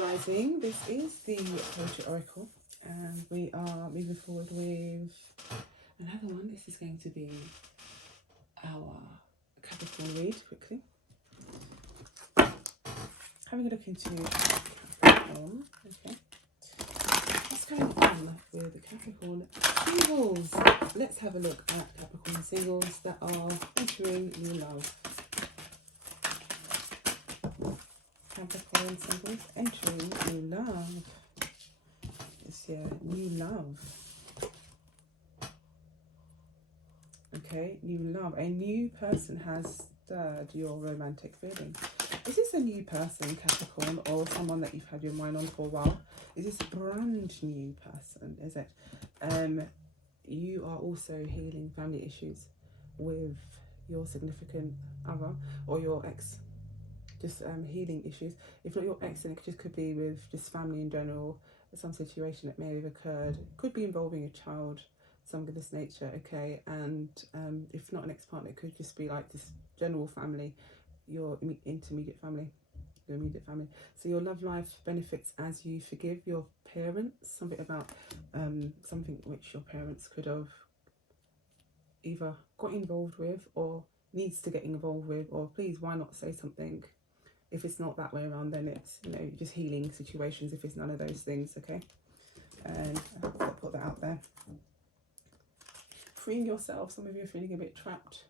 Rising, this is the Poetry Oracle, and we are moving forward with another one. This is going to be our Capricorn read quickly. Having a look into Capricorn, okay. What's going on with the Capricorn singles? Let's have a look at Capricorn singles that are entering new love. Capricorn singles entering new love. It's your new love. Okay, new love. A new person has stirred your romantic feelings. Is this a new person, Capricorn, or someone that you've had your mind on for a while? Is this a brand new person? Is it? You are also healing family issues with your significant other or your ex. Just healing issues. If not your ex, then it just could be with just family in general, some situation that may have occurred. It could be involving a child, something of this nature, okay? And if not an ex-partner, it could just be like this general family, your intermediate family, your immediate family. So your love life benefits as you forgive your parents. Something about something which your parents could have either got involved with or needs to get involved with, or please, why not say something? If it's not that way around, then it's, you know, just healing situations if it's none of those things, okay? And I'll put that out there. Freeing yourself. Some of you are feeling a bit trapped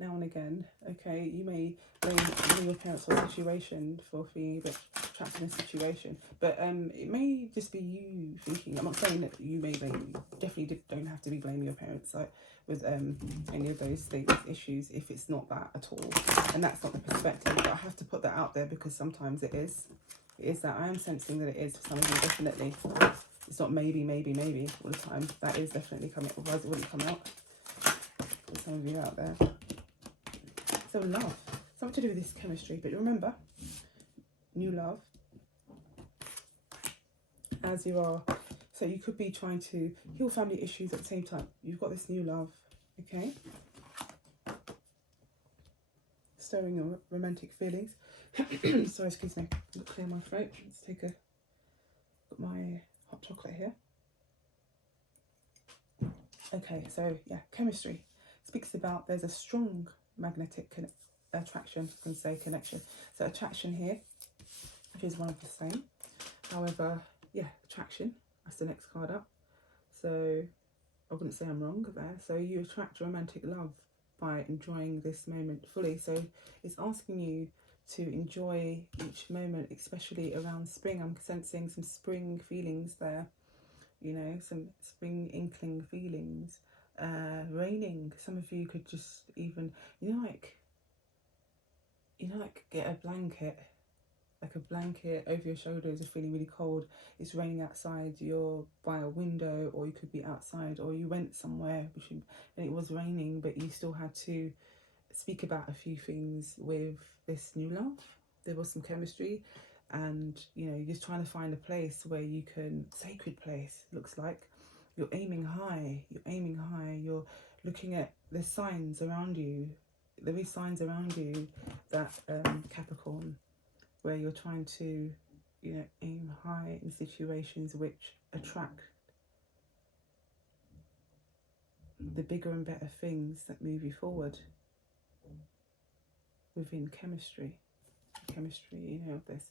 now and again, okay? You may blame your parents or situation for feeling a bit trapped in a situation, but it may just be you thinking. I'm not saying that you may blame, definitely don't have to be blaming your parents like with any of those things, issues, if it's not that at all, and that's not the perspective. But I have to put that out there because sometimes it is that. I am sensing that it is for some of you, definitely. It's not maybe all the time. That is definitely coming, otherwise it wouldn't come out for some of you out there. So love, something to do with this chemistry, but remember, new love, as you are. So you could be trying to heal family issues at the same time. You've got this new love, okay? Stirring your romantic feelings. Sorry, excuse me. I'll clear my throat. Let's take got my hot chocolate here. Okay, so yeah, chemistry speaks about there's a strong magnetic attraction, I can say connection. So attraction here, which is one of the same. However, yeah, attraction. That's the next card up. So I wouldn't say I'm wrong there. So you attract romantic love by enjoying this moment fully. So it's asking you to enjoy each moment, especially around spring. I'm sensing some spring feelings there, you know, some spring inkling feelings. Raining. Some of you could just even, you know, like get a blanket. Like a blanket over your shoulders, you're feeling really cold, it's raining outside, you're by a window, or you could be outside, or you went somewhere and it was raining, but you still had to speak about a few things with this new love. There was some chemistry, and you know, you're just trying to find a place where you can, sacred place, looks like. You're aiming high, you're looking at the signs around you. There is signs around you that Capricorn, where you're trying to, you know, aim high in situations which attract the bigger and better things that move you forward within chemistry, you know, this.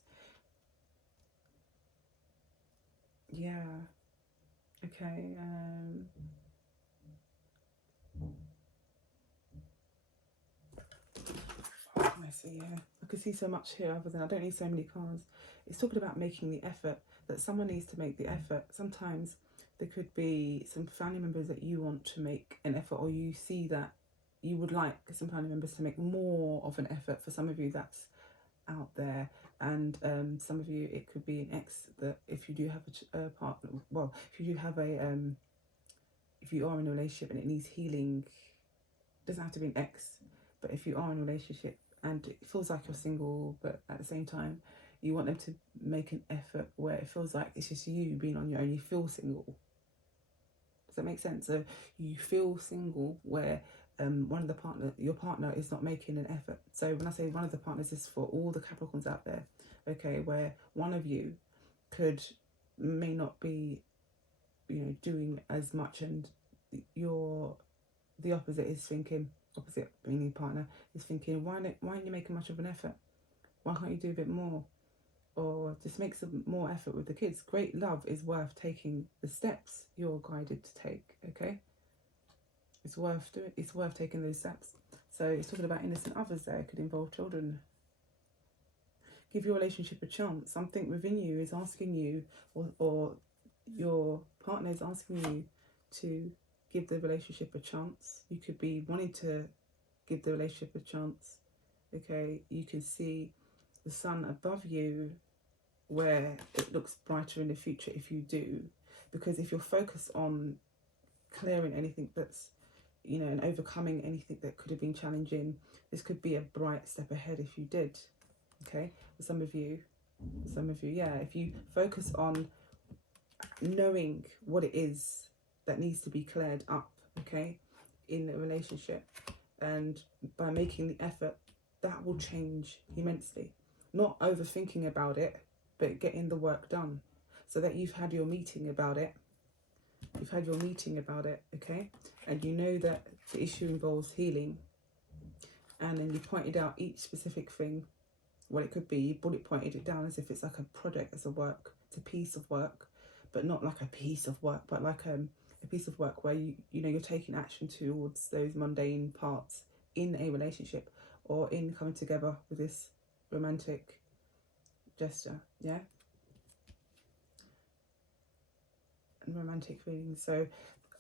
Yeah, okay, I see, yeah. I could see so much here other than I don't need so many cards. It's talking about making the effort, that someone needs to make the effort. Sometimes there could be some family members that you want to make an effort, or you see that you would like some family members to make more of an effort. For some of you, that's out there. And some of you, it could be an ex that if you do have a partner, well, if you do have a, if you are in a relationship and it needs healing, it doesn't have to be an ex, but if you are in a relationship and it feels like you're single, but at the same time you want them to make an effort where it feels like it's just you being on your own, you feel single. Does that make sense? So you feel single where one of your partner is not making an effort. So when I say one of the partners, is for all the Capricorns out there, okay, where one of you may not be, you know, doing as much, and the opposite is thinking, opposite meaning partner is thinking, why aren't you making much of an effort? Why can't you do a bit more? Or just make some more effort with the kids. Great love is worth taking the steps you're guided to take, okay? It's worth doing. It's worth taking those steps. So it's talking about innocent others there. It could involve children. Give your relationship a chance. Something within you is asking you, or your partner is asking you to give the relationship a chance. You could be wanting to give the relationship a chance, okay? You can see the sun above you where it looks brighter in the future if you do. Because if you're focused on clearing anything that's, you know, and overcoming anything that could have been challenging, this could be a bright step ahead if you did, okay? For some of you, yeah, if you focus on knowing what it is that needs to be cleared up, okay, in a relationship, and by making the effort, that will change immensely. Not overthinking about it, but getting the work done, so that you've had your meeting about it. You've had your meeting about it, okay? And you know that the issue involves healing. And then you pointed out each specific thing, what it could be. You bullet pointed it down as if it's like a project, as a work. It's a piece of work, but not like a piece of work, but like a piece of work where you know you're taking action towards those mundane parts in a relationship, or in coming together with this romantic gesture, yeah? And romantic feelings. So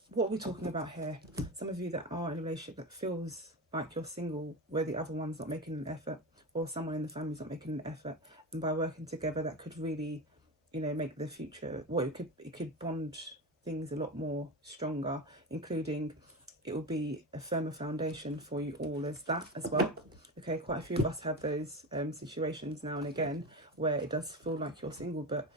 what we're talking about here, some of you that are in a relationship that feels like you're single, where the other one's not making an effort, or someone in the family's not making an effort, and by working together that could really, you know, make the future, well, it could bond things a lot more stronger, including it will be a firmer foundation for you all as that as well. Okay, quite a few of us have those situations now and again where it does feel like you're single, but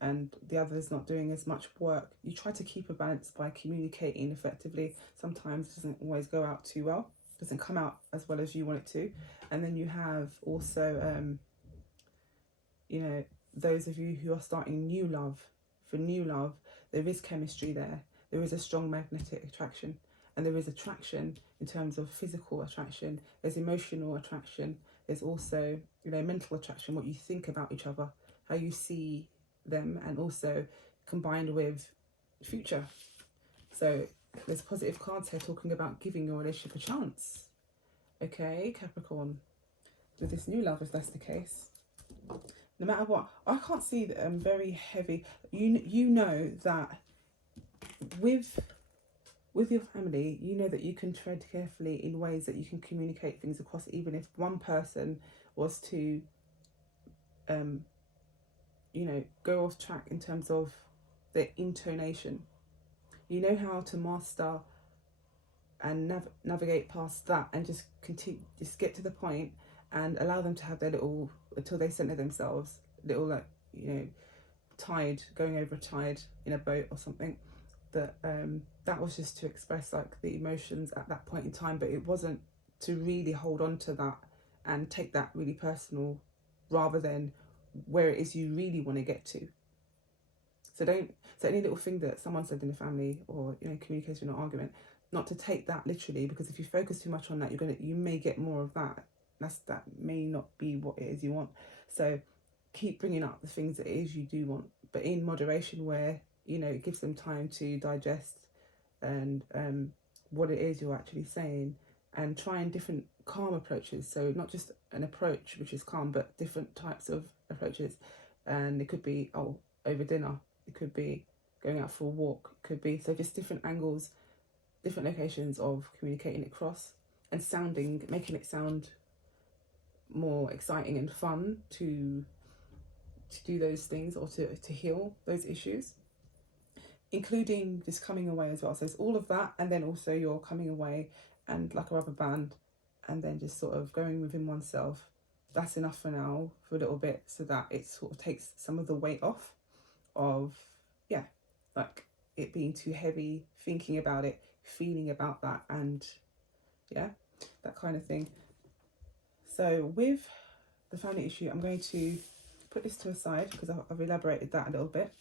and the other is not doing as much work. You try to keep a balance by communicating effectively. Sometimes it doesn't always go out too well, doesn't come out as well as you want it to. And then you have also you know, those of you who are starting new love. For new love, there is chemistry there. There is a strong magnetic attraction, and there is attraction in terms of physical attraction. There's emotional attraction. There's also, you know, mental attraction, what you think about each other, how you see them, and also combined with future. So there's positive cards here talking about giving your relationship a chance, okay, Capricorn, with this new love, if that's the case. No matter what, I can't see that very heavy. You know that with your family, you know that you can tread carefully in ways that you can communicate things across, even if one person was to you know, go off track in terms of their intonation. You know how to master and navigate past that, and just continue, just get to the point and allow them to have their little, until they center themselves, little, like, you know, tide, going over a tide in a boat or something. That that was just to express like the emotions at that point in time, but it wasn't to really hold on to that and take that really personal, rather than where it is you really want to get to. So any little thing that someone said in the family, or, you know, communication or argument, not to take that literally, because if you focus too much on that, you may get more of that. That may not be what it is you want. So keep bringing up the things that it is you do want, but in moderation, where, you know, it gives them time to digest and what it is you're actually saying, and trying different calm approaches. So not just an approach which is calm, but different types of approaches. And it could be, oh, over dinner, it could be going out for a walk, it could be, so just different angles, different locations of communicating across, and making it sound more exciting and fun to do those things, or to heal those issues, including just coming away as well. So it's all of that, and then also you're coming away and like a rubber band, and then just sort of going within oneself. That's enough for now, for a little bit, so that it sort of takes some of the weight off of, yeah, like it being too heavy, thinking about it, feeling about that, and yeah, that kind of thing. So with the family issue, I'm going to put this to a side because I've elaborated that a little bit,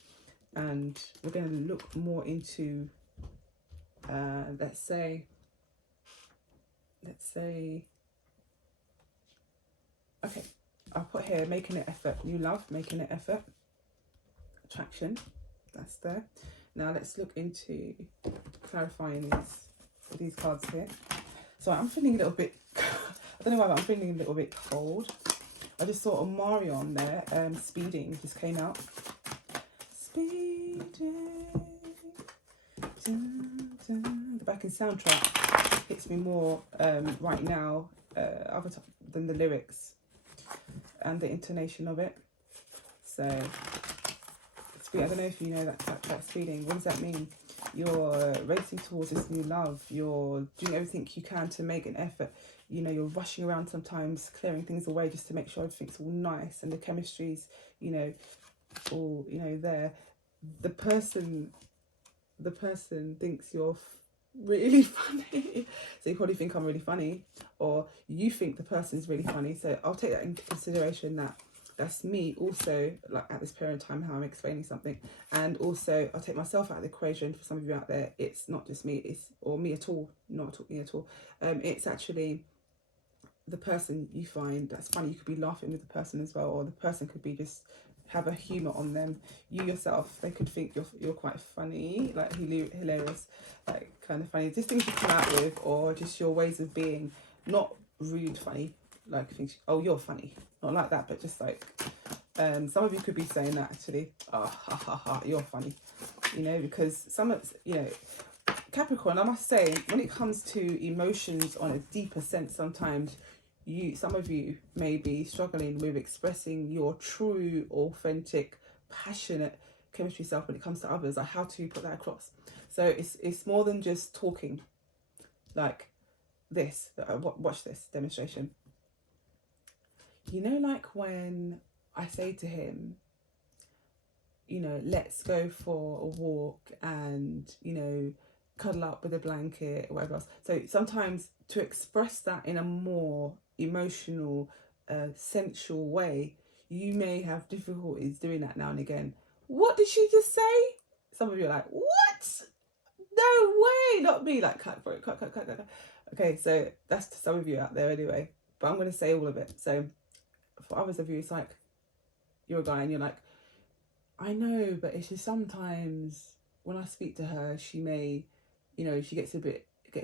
and we're going to look more into, let's say, okay, I'll put here making an effort, new love, making an effort, attraction, that's there. Now let's look into clarifying these cards here. So I'm feeling a little bit, I don't know why, but I'm feeling a little bit cold. I just saw Omarion there, speeding, just came out. Speeding. Dun, dun. The backing soundtrack hits me more right now than the lyrics and the intonation of it. So, I don't know if you know that track, Speeding. What does that mean? You're racing towards this new love. You're doing everything you can to make an effort. You know, you're rushing around sometimes, clearing things away just to make sure everything's all nice and the chemistry's, you know, all, you know, there. The person thinks you're really funny. So you probably think I'm really funny, or you think the person's really funny. So I'll take that into consideration, that that's me also, like at this period of time, how I'm explaining something. And also I'll take myself out of the equation. For some of you out there, it's not just me, or me at all, not me at all. It's actually the person you find that's funny. You could be laughing with the person as well, or the person could be just have a humour on them. You yourself, they could think you're quite funny, like hilarious, like kind of funny. Just things you come out with, or just your ways of being, not rude funny, like things, oh you're funny, not like that, but just like some of you could be saying that actually, oh ha ha ha, you're funny, you know, because some of, you know, Capricorn, I must say, when it comes to emotions on a deeper sense, sometimes some of you may be struggling with expressing your true, authentic, passionate chemistry self when it comes to others, like how to put that across. So it's more than just talking, like this. Watch this demonstration. You know, like when I say to him, you know, let's go for a walk and, you know, cuddle up with a blanket or whatever else. So sometimes to express that in a more emotional, sensual way, you may have difficulties doing that now and again. What did she just say? Some of you are like, what? No way, not me. Like, cut for it, cut. Okay, so that's to some of you out there anyway, but I'm going to say all of it. So for others of you, it's like, you're a guy and you're like, I know, but it's just sometimes when I speak to her, she may, you know, she gets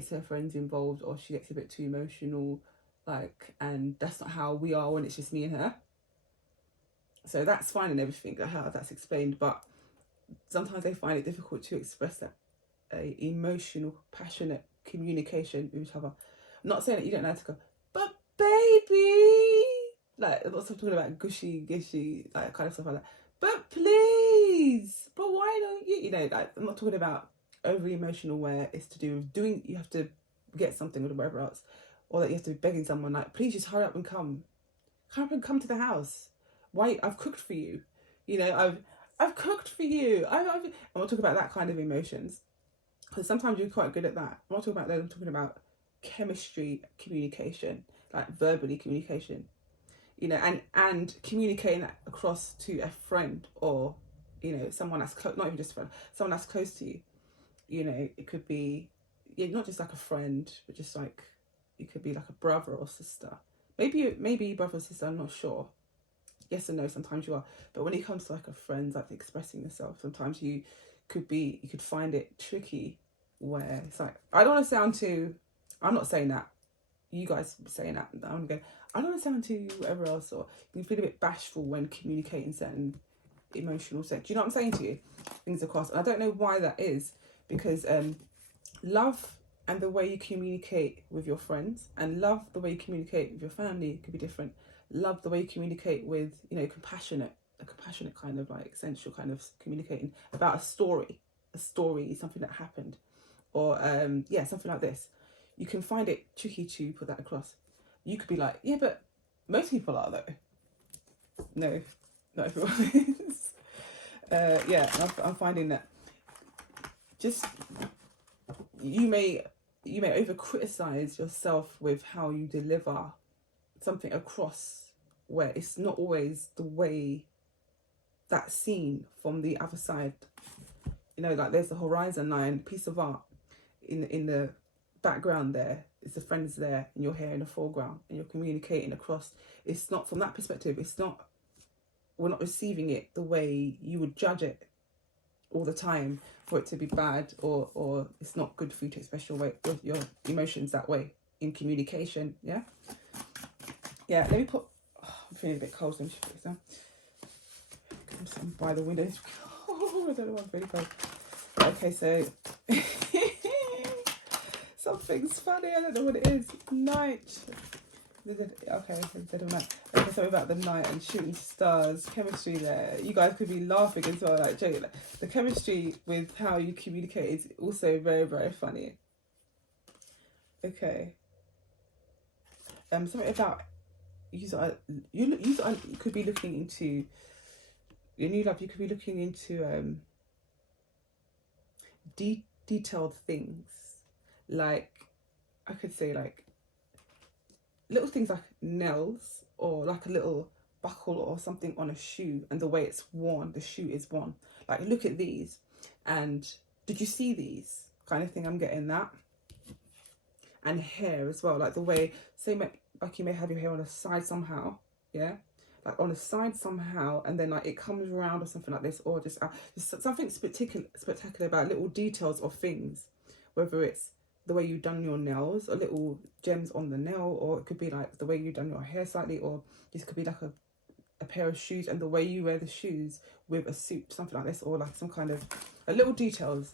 her friends involved, or she gets a bit too emotional, like, and that's not how we are when it's just me and her. So that's fine and everything, how that's explained, but sometimes they find it difficult to express that emotional, passionate communication with each other. I'm not saying that you don't know how to go, but baby, like, I'm not talking about gushy, like kind of stuff like that. But please, but why don't you, you know, like, I'm not talking about overly emotional where it's to do with doing, you have to get something or whatever else, or that you have to be begging someone like, please just hurry up and come to the house. Why? I've cooked for you, you know, I've cooked for you. I'm not talking about that kind of emotions, because sometimes you're quite good at that. I'm not talking about that. I'm talking about chemistry, communication, like verbally communication, you know, and communicating that across to a friend, or, you know, someone that's close, not even just a friend, someone that's close to you. You know, it could be, yeah, not just like a friend, but just like, it could be like a brother or sister. Maybe brother or sister, I'm not sure. Yes and no, sometimes you are. But when it comes to like a friend, like expressing yourself, sometimes you could find it tricky, where it's like, I don't want to sound too, I'm not saying that, you guys saying that, I'm going, I don't want to sound too whatever else, or you feel a bit bashful when communicating certain emotional sense. Do you know what I'm saying to you? Things across. And I don't know why that is, because love and the way you communicate with your friends, and love the way you communicate with your family could be different. Love the way you communicate with, you know, a compassionate kind of like essential kind of communicating about a story, something that happened, or yeah, something like this. You can find it tricky to put that across. You could be like, yeah, but most people are though. No, not everyone is. Yeah, I'm finding that just you may over criticize yourself with how you deliver something across, where it's not always the way that scene from the other side. You know, like there's the horizon line, piece of art in the background there. It's the friends there, and you're here in the foreground, and you're communicating across. It's not from that perspective. It's not. We're not receiving it the way you would judge it all the time for it to be bad, or it's not good for you to express your emotions that way in communication. Yeah. Let me put. Oh, I'm feeling a bit cold. Let me put this down. I'm by the window. Oh, I don't know why I'm really cold. Okay, so something's funny. I don't know what it is. Night. Okay, dead of night. Okay, something about the night and shooting stars. Chemistry there. You guys could be laughing as well, like joking. Like, the chemistry with how you communicate is also very, very funny. Okay. Something about you could be looking into your new love. You could be looking into detailed things, like I could say like little things like nails or like a little buckle or something on a shoe, and the way it's worn, the shoe is worn. Like, look at these, and did you see these kind of thing? I'm getting that. And hair as well, like the way, say, like you may have your hair on the side somehow, yeah, like on the side somehow, and then like it comes around or something like this, or just something spectacular about little details of things, whether it's the way you've done your nails, or little gems on the nail, or it could be like the way you've done your hair slightly, or this could be like a pair of shoes and the way you wear the shoes with a suit, something like this, or like some kind of little details.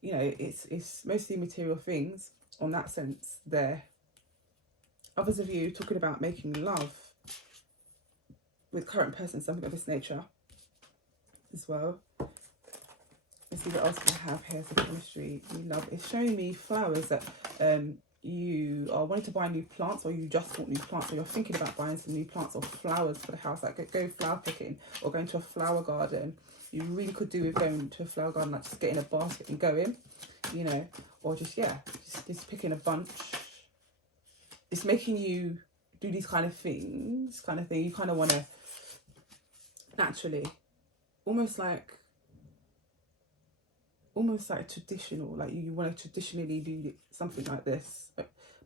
You know, it's mostly material things on that sense there. Others of you talking about making love with current person, something of this nature as well. Let's see what else we have here for chemistry. You love. It's showing me flowers that you are wanting to buy new plants, or you just bought new plants, or you're thinking about buying some new plants or flowers for the house, like go flower picking or going to a flower garden. You really could do with going to a flower garden, like just getting a basket and going, you know, or just picking a bunch. It's making you do these kind of things, You kind of want to naturally, almost like traditional, like you want to traditionally do something like this,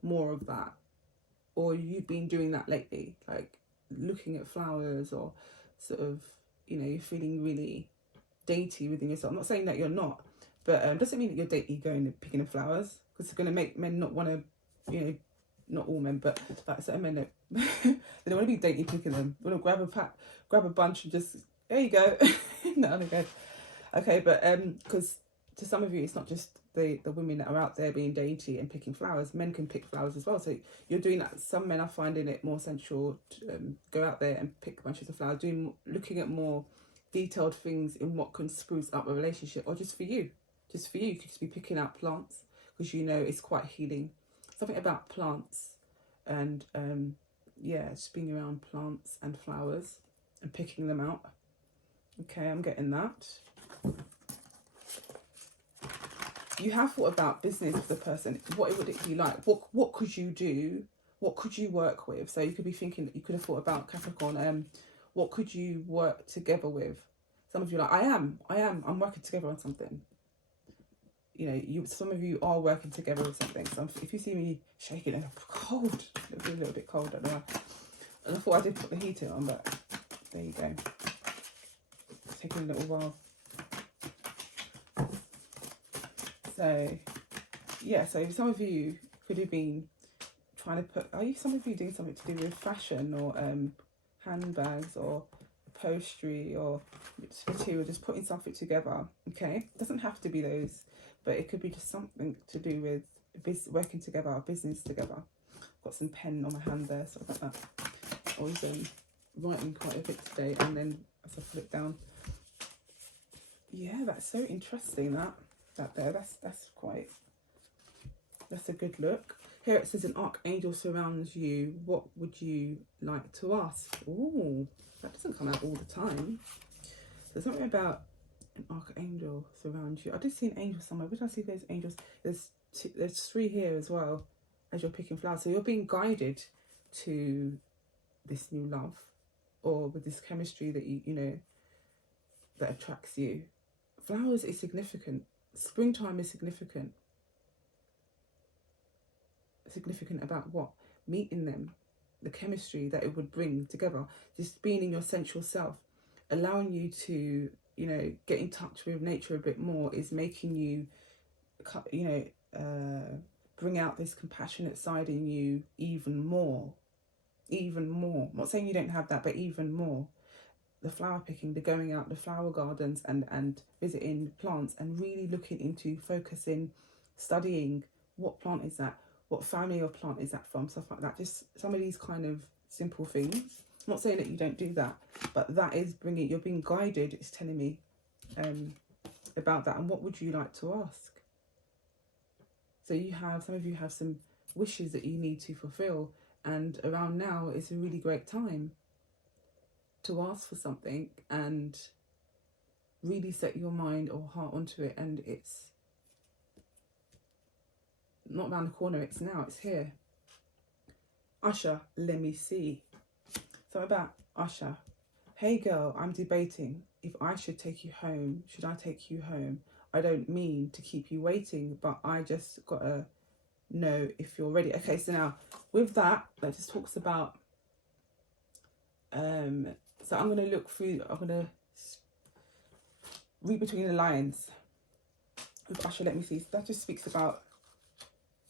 more of that, or you've been doing that lately, like looking at flowers, or sort of, you know, you're feeling really dainty within yourself. I'm not saying that you're not, but doesn't mean that you're dainty going and picking the flowers, because it's going to make men not want to, you know, not all men, but like certain men that they don't want to be dainty picking them. They want to grab a bunch and just, there you go. No, okay. Okay, but because to some of you, it's not just the women that are out there being dainty and picking flowers. Men can pick flowers as well. So you're doing that. Some men are finding it more sensual to go out there and pick bunches of flowers, looking at more detailed things in what can spruce up a relationship, or just for you. You could just be picking out plants because you know it's quite healing. Something about plants and just being around plants and flowers and picking them out. Okay, I'm getting that. You have thought about business with the person. What would it be like? What could you do? What could you work with? So you could be thinking that you could have thought about Capricorn. What could you work together with? Some of you are like, I'm working together on something. You know, some of you are working together with something. So if you see me shaking, I'm cold. It'll be a little bit cold, I don't know. And I thought I did put the heater on, but there you go. It's taking a little while. So, yeah, so some of you could have been trying to some of you doing something to do with fashion, or handbags, or upholstery, or material, just putting something together, okay? It doesn't have to be those, but it could be just something to do with working together, business together. Got some pen on my hand there, so like that. I was writing quite a bit today, and then as I put it down, yeah, that's so interesting, that there, that's a good look. Here it says an archangel surrounds you. What would you like to ask? Oh, that doesn't come out all the time. There's something about an archangel surrounds you. I did see an angel somewhere. Where did I see those angels? There's 3 here as well as you're picking flowers. So you're being guided to this new love, or with this chemistry that you know that attracts you. Flowers is significant. Springtime is significant. Significant about what? Meeting them, the chemistry that it would bring together, just being in your sensual self, allowing you to, you know, get in touch with nature a bit more, is making you, you know, bring out this compassionate side in you even more. Even more. I'm not saying you don't have that, but even more. The flower picking, the going out, the flower gardens, and visiting plants, and really looking into, focusing, studying what plant is that, what family of plant is that from, stuff like that. Just some of these kind of simple things. I'm not saying that you don't do that, but that is bringing, you're being guided, it's telling me about that. And what would you like to ask? So you have, some of you have some wishes that you need to fulfill, and around now is a really great time to ask for something and really set your mind or heart onto it. And it's not around the corner, it's now, it's here. Usher, let me see. So about Usher. Hey girl, I'm debating if I should take you home. Should I take you home? I don't mean to keep you waiting, but I just gotta know if you're ready. Okay, so now with that just talks about so I'm gonna look through, I'm gonna read between the lines with Usher, let me see. So that just speaks about,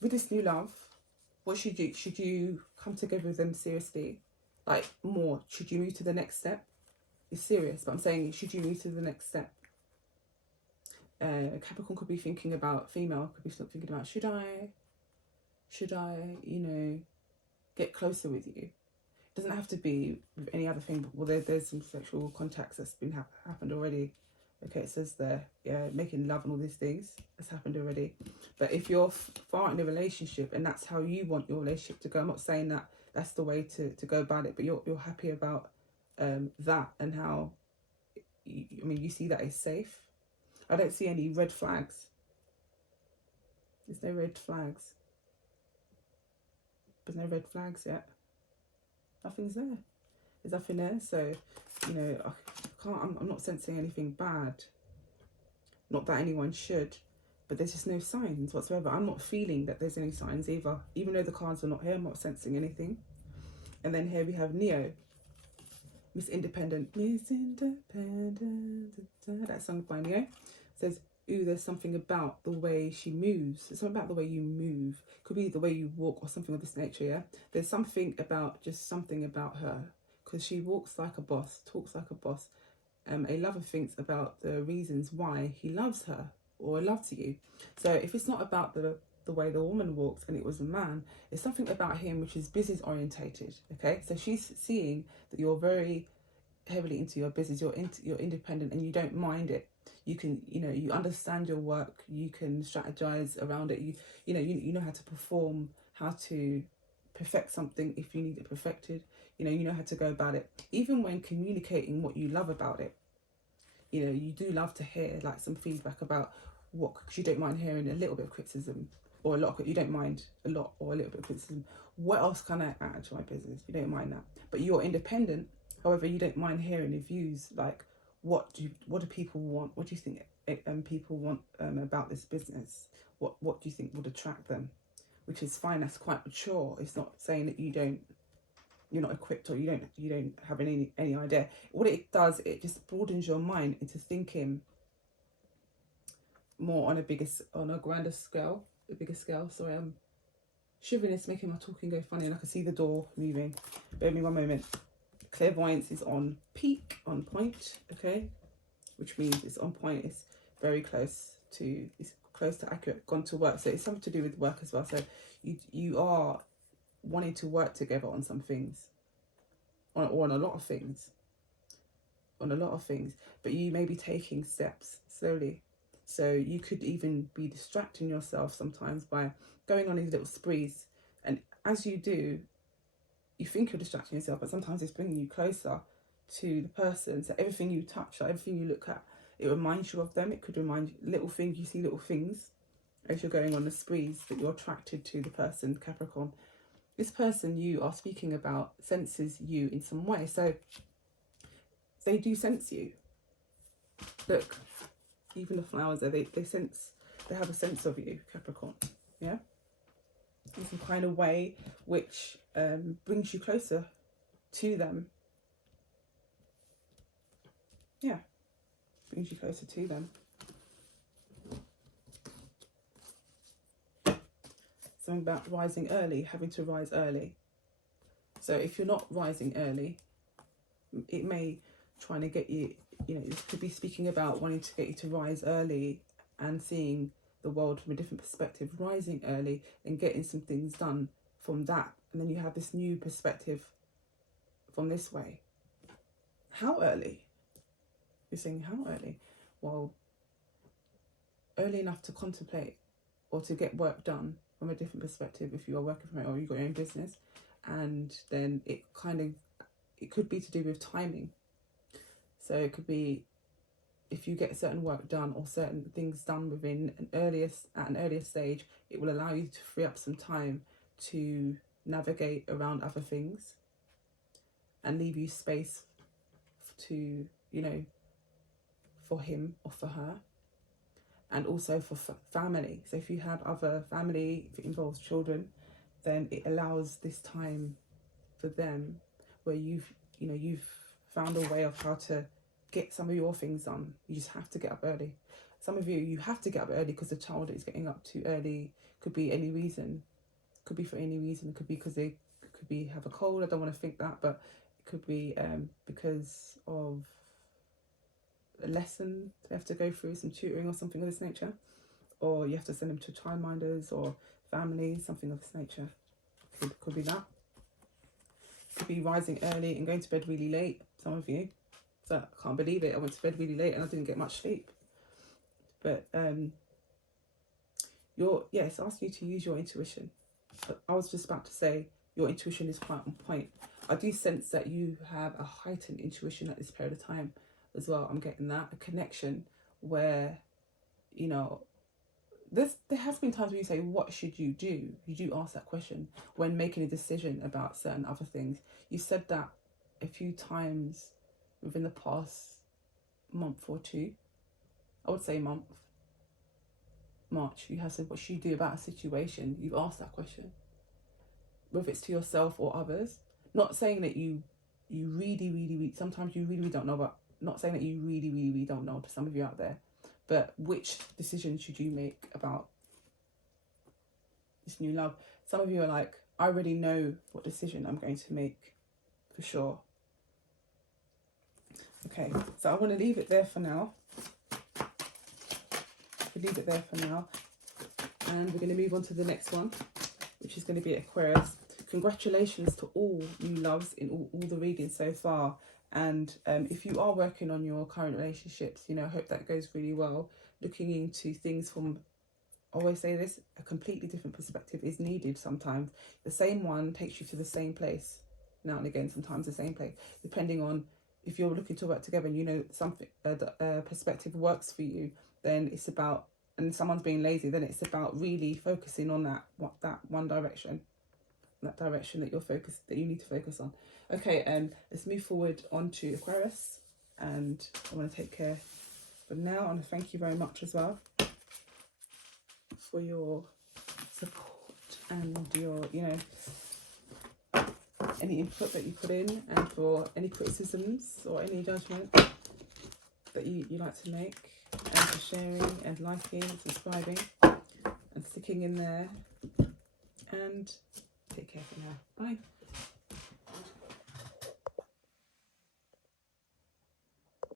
with this new love, what should you come together with them seriously, like more? Should you move to the next step? It's serious, but I'm saying, should you move to the next step? Capricorn could be thinking about, female could be thinking about, should I, you know, get closer with you? It doesn't have to be with any other thing, but well, there's some sexual contacts that's been happened already. Okay, it says there, yeah, making love and all these things has happened already. But if you're far in a relationship and that's how you want your relationship to go, I'm not saying that that's the way to go about it, but you're happy about that, and how, I mean, you see that as safe. I don't see any red flags. There's no red flags. There's no red flags yet. Nothing's there. There's nothing there. So, you know, I'm not sensing anything bad. Not that anyone should, but there's just no signs whatsoever. I'm not feeling that there's any signs either. Even though the cards are not here, I'm not sensing anything. And then here we have Neo. Miss Independent. Miss Independent. That song by Neo. Says, ooh, there's something about the way she moves. It's something about the way you move. Could be the way you walk or something of this nature, yeah? There's something about, just something about her. Because she walks like a boss, talks like a boss. A lover thinks about the reasons why he loves her or loves you. So if it's not about the way the woman walks and it was a man, it's something about him which is business orientated, okay? So she's seeing that you're very heavily into your business, you're independent and you don't mind it. You can, you know, you understand your work, you can strategize around it, you know how to perform, how to perfect something if you need it perfected, you know how to go about it. Even when communicating what you love about it, you know, you do love to hear like some feedback about what, because you don't mind hearing a little bit of criticism, or a lot of, you don't mind a lot or a little bit of criticism. What else can I add to my business? You don't mind that, but you're independent. However, you don't mind hearing the views, like what do people want? What do you think people want about this business? What do you think would attract them? Which is fine. That's quite mature. It's not saying that you're not equipped or you don't have any idea. What it does, it just broadens your mind into thinking more on a grander scale, a bigger scale. Sorry, I'm shivering. It's making my talking go funny, and I can see the door moving. Bear with me one moment. Clairvoyance is on peak, on point, okay, which means it's on point. It's very close to, it's close to accurate, gone to work. So it's something to do with work as well. So you are wanting to work together on some things, or on a lot of things, but you may be taking steps slowly. So you could even be distracting yourself sometimes by going on these little sprees, and as you do, you think you're distracting yourself, but sometimes it's bringing you closer to the person. So everything you touch, like everything you look at, it reminds you of them. It could remind you little things. You see little things as you're going on the sprees that you're attracted to the person, Capricorn. This person you are speaking about senses you in some way. So they do sense you. Look, even the flowers there, they have a sense of you, Capricorn. Yeah, in some kind of way which brings you closer to them. Yeah, brings you closer to them. Something about rising early, having to rise early. So if you're not rising early, it may try to get you, you know, it could be speaking about wanting to get you to rise early and seeing the world from a different perspective, rising early and getting some things done from that. And then you have this new perspective from this way. How early? You're saying how early? Well, early enough to contemplate or to get work done from a different perspective if you are working from it or you've got your own business. And then it could be to do with timing. So it could be if you get certain work done or certain things done within at an earlier stage, it will allow you to free up some time to navigate around other things and leave you space to, you know, for him or for her, and also for family. So if you have other family, if it involves children, then it allows this time for them where you've found a way of how to get some of your things done. You just have to get up early. Some of you have to get up early because the child is getting up too early. Could be any reason. Could be for any reason. It could be because they have a cold. I don't want to think that, but it could be because of a lesson they have to go through, some tutoring or something of this nature, or you have to send them to childminders or family, something of this nature. Could be that. Could be rising early and going to bed really late, some of you. So I can't believe it, I went to bed really late and I didn't get much sleep. But it's asking you to use your intuition. But I was just about to say your intuition is quite on point. I do sense that you have a heightened intuition at this period of time as well. I'm getting that, a connection where, you know, there has been times where you say, what should you do? You do ask that question when making a decision about certain other things. You said that a few times within the past month or two. I would say month. March, you have said, what should you do about a situation? You've asked that question. Whether it's to yourself or others. Not saying that you really, sometimes you really don't know, but not saying that you really don't know, to some of you out there. But which decision should you make about this new love? Some of you are like, I already know what decision I'm going to make for sure. Okay, so I want to leave it there for now. Leave it there for now. And we're going to move on to the next one, which is going to be Aquarius. Congratulations to all new loves in all the readings so far. And if you are working on your current relationships, you know, I hope that goes really well. Looking into things from, I always say this, a completely different perspective is needed sometimes. The same one takes you to the same place now and again, sometimes the same place, depending on if you're looking to work together and you know something, perspective works for you, then it's about, and someone's being lazy, then it's about really focusing on that one direction. That direction that you need to focus on. Okay, let's move forward on to Aquarius, and I want to take care for now. I want to thank you very much as well for your support and your, you know, any input that you put in, and for any criticisms or any judgment that you like to make, and for sharing and liking, subscribing and sticking in there. And take care for now. Bye.